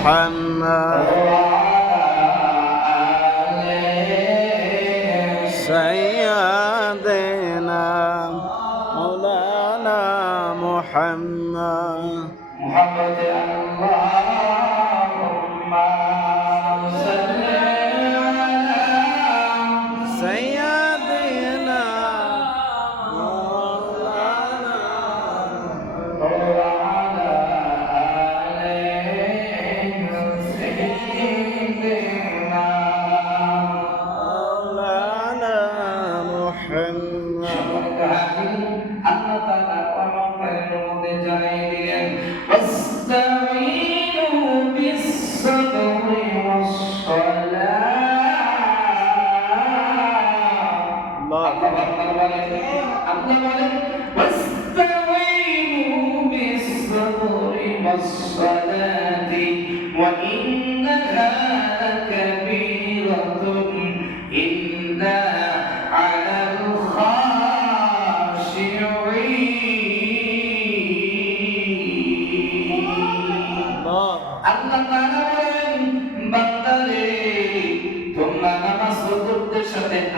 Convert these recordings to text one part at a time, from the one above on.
محمد سيدنا مولانا محمد محمد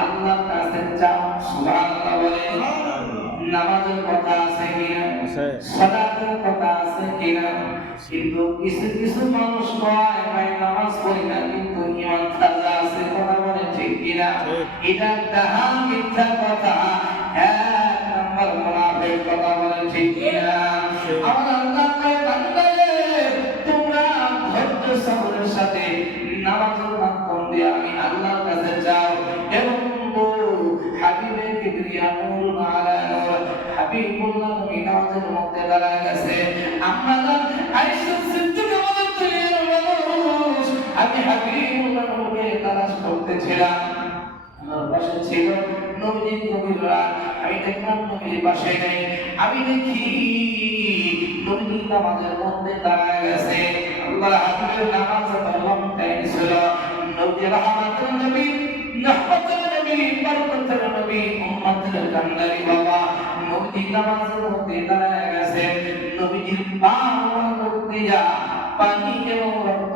আল্লাহ কথা আছে কিনা? কিন্তু কিছু কিছু মানুষ নামাজ পড়ি কিন্তু ইমান তাজা আছে কথা বলে কিনা? এটা তাহা মিথ্যা কথা। নম্বর মুনাফিক কথা বলে ঠিক আমার আল্লাহ কয় বান্দারে তোমরা ধৈর্য সবরের সাথে নামাজের মাধ্যম দিয়ে আমি আল্লাহর কাছে যাও। এবং হাবিবে কিবরিয়া নূর আলা নূর হাবিবুল্লাহ নবী নামাজের মধ্যে দাঁড়ায় গেছে। আমরা আয়েশা সিদ্দিকা আমাদের দুনিয়ার মানুষ, আমি হাবিবুল্লাহ নবীকে তালাশ করতেছিলাম। আমার পাশে ছিল নবীজি নবীরা আমি দেখলাম নবীর পাশে নেই, আমি দেখি নবীজি নামাজের মধ্যে দাঁড়ায় গেছে আল্লাহ হাবিবের নামাজ লং টাইম ছিল নবী রহমাতুল নবী রহমাতুল নবী বরকতুল নবী উম্মতুল কান্দারি বাবা। নবীজি নামাজের মধ্যে দাঁড়ায় গেছে নবীজির পা মধ্যে যা, পানি এবং রক্ত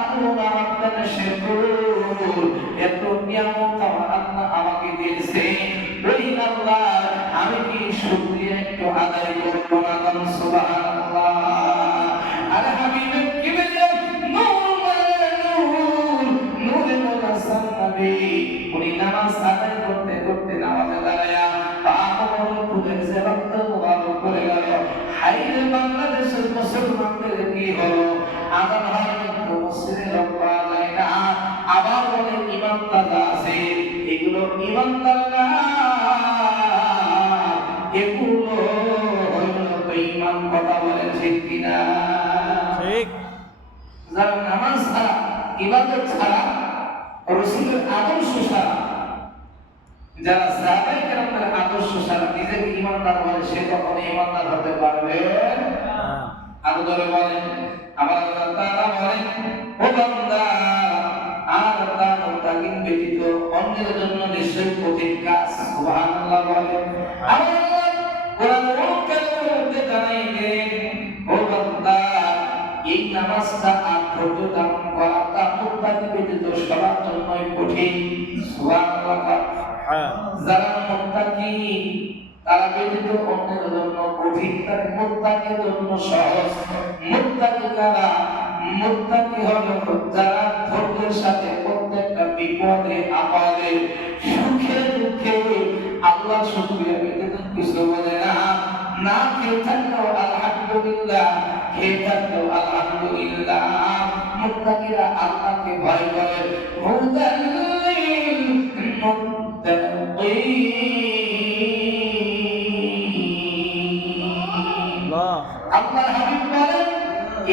এত নিয়ামত আমার আল্লাহ আমাকে দিয়েছে ওই আল্লাহ আমি কি শুক্রিয়া একটু আদায় করব না? কথা বলে ঠিক। কিনা ঠিক যারা নামাজ ছাড়া ইবাদত ছাড়া রসুলের আদর্শ ছাড়া যারা সাহাবাই আদর্শ ছাড়া নিজেকে ইমানদার বলে সে কখনো ইমানদার হতে পারবে আরও ধরে বলেন। আল্লাহ তাআলা বলেন ও নামাজটা আর ধৈর্য ধারণ করা তা মুত্তাকি ব্যতীত সবার জন্যই কঠিন। হ্যাঁ। যারা মুত্তাকি তারা ব্যতীত অন্যের জন্য কঠিন তার জন্য সহজ। হলো যারা ধৈর্যের সাথে প্রত্যেকটা বিপদে আপদে সুখে দুঃখে আল্লাহ শুকরিয়া ব্যতীত কিছু বলে না। না খেয়ে থাকলেও আলহামদুলিল্লাহ এই থাকলেও আলহামদুলিল্লাহ মুক্তাকিরা আল্লাহকে ভয় করে। আল্লাহ। হাবিব বলেন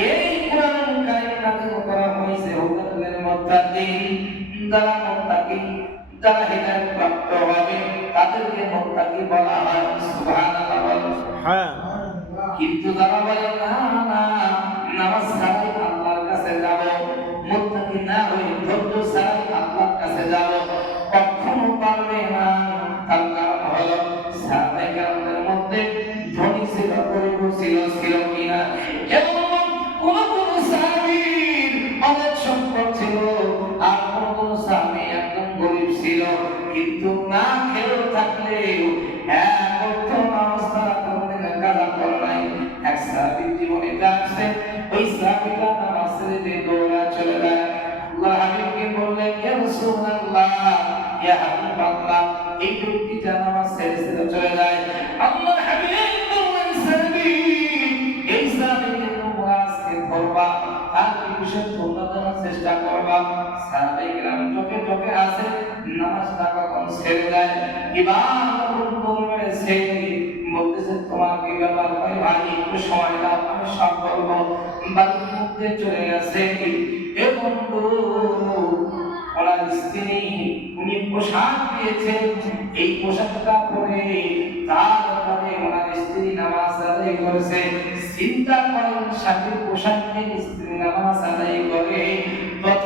এই কোরআন কারীম নাযিল করা হয়েছে হুদাল লিল মুত্তাকিন। যারা মুত্তাকিন যারা হিদায়াত প্রাপ্ত হবে তাদেরকে মুত্তাকি বলা হয়। সুবহানাল্লাহ হ্যাঁ। কিন্তু যারা বলেন না খেয়েও থাকলেও এক অর্থ নামাজ কাজা করে নাই। এক সাহাবীর জীবনে আসছে ওই সাহাবীটা নামাজ ছেড়ে দিয়ে দৌড়া চলে যায়। আল্লাহ হাবিবকে বললেন, ইয়া রাসূলুল্লাহ, ইয়া হাবিবাল্লাহ এই ব্যক্তি যা নামাজ ছেড়ে ছেড়ে চলে যায়। আল্লাহ হাবিব বললেন, সাহাবী, এই সাহাবীকে তোমরা আজকে ধরবা। আর বিষয় তোমরা করবা সাহাবাই গ্রাম চোখে চোখে আছে নামাজটা কখন ছেড়ে দেয়? ইবাদত করবে সে বলতেছে তোমার কি ব্যাপার ভাই ভাই, একটু সময় দাও, আমি সব করব। বাড়ির মধ্যে চলে গেছে এ বন্ধু ওনার স্ত্রী, উনি পোশাক দিয়েছে এই পোশাকটা পরে তারপরে ওনার স্ত্রী নামাজ আদায় করেছে। চিন্তা করেন স্বামীর পোশাক দিয়ে স্ত্রী নামাজ আদায় করে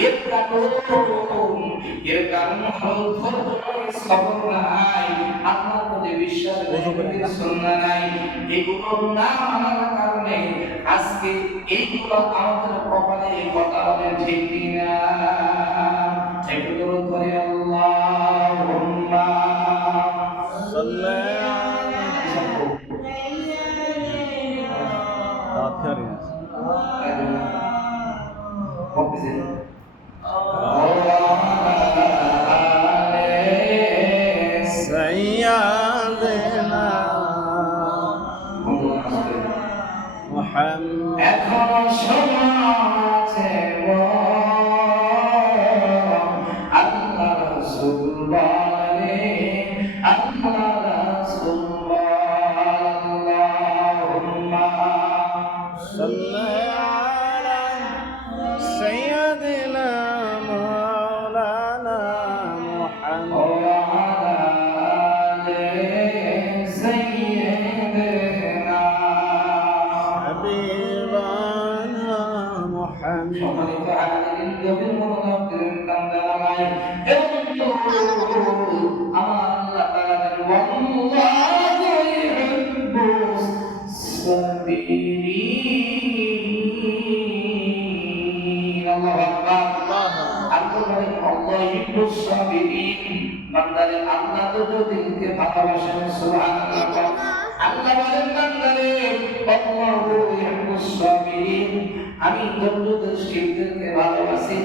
না এর কারণ এর সবর নাই প্রতি বিশ্বাস নেই সুন্নাহ নাই এগুলো না মানার কারণে আজকে এইগুলো আমাদের কপালে কথা বলেন ঠিক কিনা? এগুলো করে আল্লাহুম্মা বান্দারে আল্লাহ তো দিলকে ভালোবাসেন সুবহানাল্লাহ আল্লাহ বলেন বান্দারে আল্লাহু ইউহিব্বুস সাবিরিন আমি ধৈর্যশীলদেরকে ভালোবাসি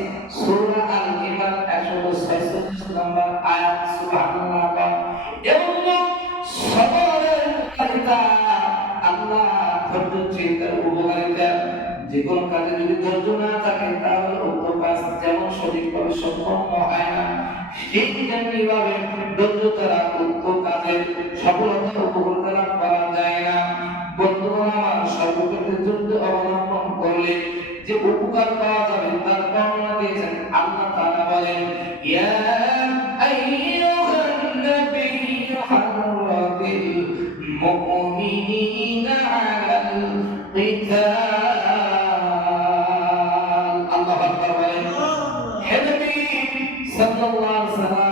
ঠিক তেমনি ভাবে ধৈর্য উক্ত কাজের সফলতা লাভ করা যায় না। আমার সর্বক্ষেত্রে ধৈর্য অবলম্বন করলে যে উপকার পাওয়া যাবে তার বর্ণনা দিয়েছেন আল্লাহ তাআলা বলেন, ইয়া হে নবী সাল্লাল্লাহু আলাইহি সাল্লাম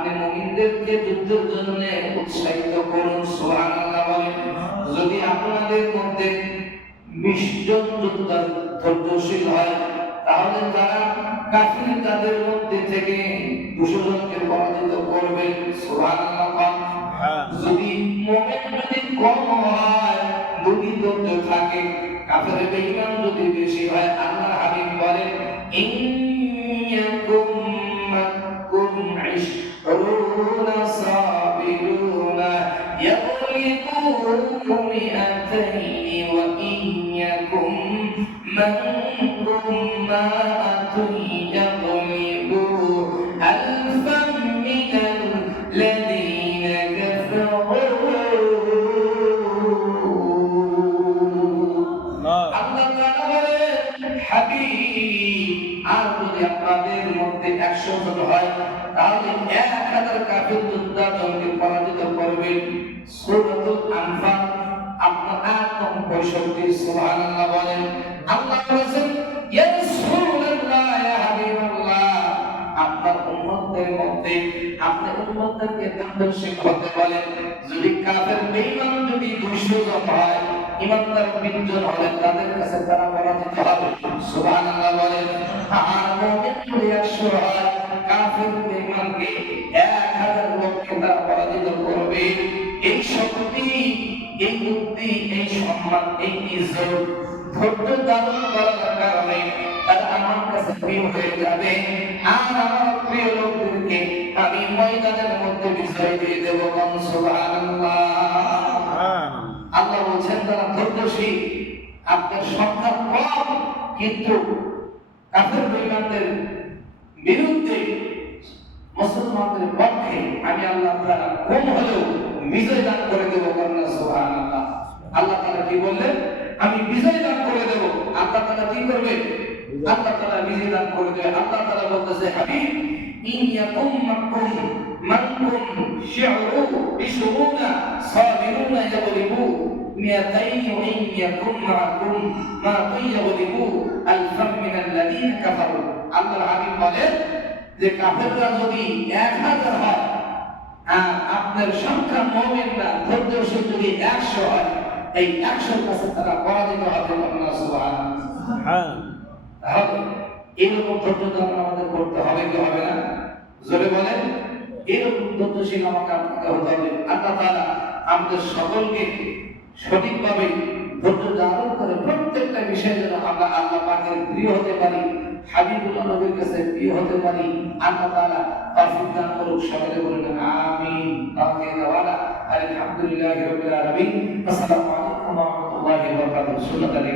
আপনি মুমিনদেরকে যুদ্ধের জন্য উৎসাহিত করুন সুবহানাল্লাহ বলেন। যদি আপনাদের মধ্যে বিশ জন যোদ্ধা ধৈর্যশীল হয় তাহলে তারা কাফির তাদের মধ্যে থেকে দুশো জনকে পরাজিত করবে সুবহানাল্লাহ হ্যাঁ। যদি মুমিন যদি কম হয় দুটি ধৈর্য থাকে কাফের বেঈমান যদি বেশি হয় আল্লাহ হাবিব বলেন Let দার্শনিক হতে বলেন যদি কাফের বেঈমান যদি 200 জন হয় ইমানদার বিনজন হলে তাদের কাছে তারা পরাজিত হবে সুবহানাল্লাহ বলেন, আর মুমিন যদি 100 হয়, কাফের বেঈমানকে 1000 লোককে তারা পরাজিত করবে। এই শক্তি, এই বুদ্ধি এই সম্মান, এই ইজ্জত ধৈর্য ধারণ করার কারণে তারা আমার কাছে প্রিয় হয়ে যাবে। আর আমার প্রিয় লোকদেরকে তারা ধৈর্যশীল আপনার সংখ্যা কম, কিন্তু কাফের বেঈমানদের বিরুদ্ধে মুসলমানদের পক্ষে আমি আল্লাহ তাআলা কম হলেও বিজয় দান করে দেব কন্যা সুবহানাল্লাহ। আল্লাহ তাআলা কি বললেন? আমি বিজয় দান করে দেব। আল্লাহ তাআলা কি করবে আল্লাহ তাআলা বিজয় দান করে দেবে আল্লাহ তাআলা বলতেছে, হাবিব ইয়াকুম মাকুম মানকুম শি'রু বিশুরুনা সাবিরুনা ইয়াগলিবু। مئتين وإن يكن معكم ما يغلبوا ألفا من الذين كفروا আল্লাহ হাবিব বলেন যে কাফেররা যদি এক হাজার হয় আর আপনার সংখ্যা মুমিনরা ধৈর্যশীল যদি একশো হয় এই একশোর কাছে তারা পরাজিত হবে আল্লাহ সুবহানাল্লাহ তাহলে এরকম ধৈর্য ধারণ আমাদের করতে হবে কি হবে না জোরে বলেন এরকম ধৈর্যশীল আমাকে আপনাকে হতে হবে আল্লাহ তাআলা আমাদের সকলকে সঠিকভাবে ধৈর্য ধারণ করে প্রত্যেকটা বিষয়ে যেন আমরা আল্লাহ পাকের প্রিয় হতে পারি, হাবিবুল্লাহ নবীর কাছে প্রিয় হতে পারি, আল্লাহ তাআলা তৌফিক দান করুক, সকলে বলেন আমিন তাকে দাওয়ালা আলহামদুলিল্লাহি রাব্বিল আসসালামু আলাইকুম ওয়া রাহমাতুল্লাহি সুন্নাত আলী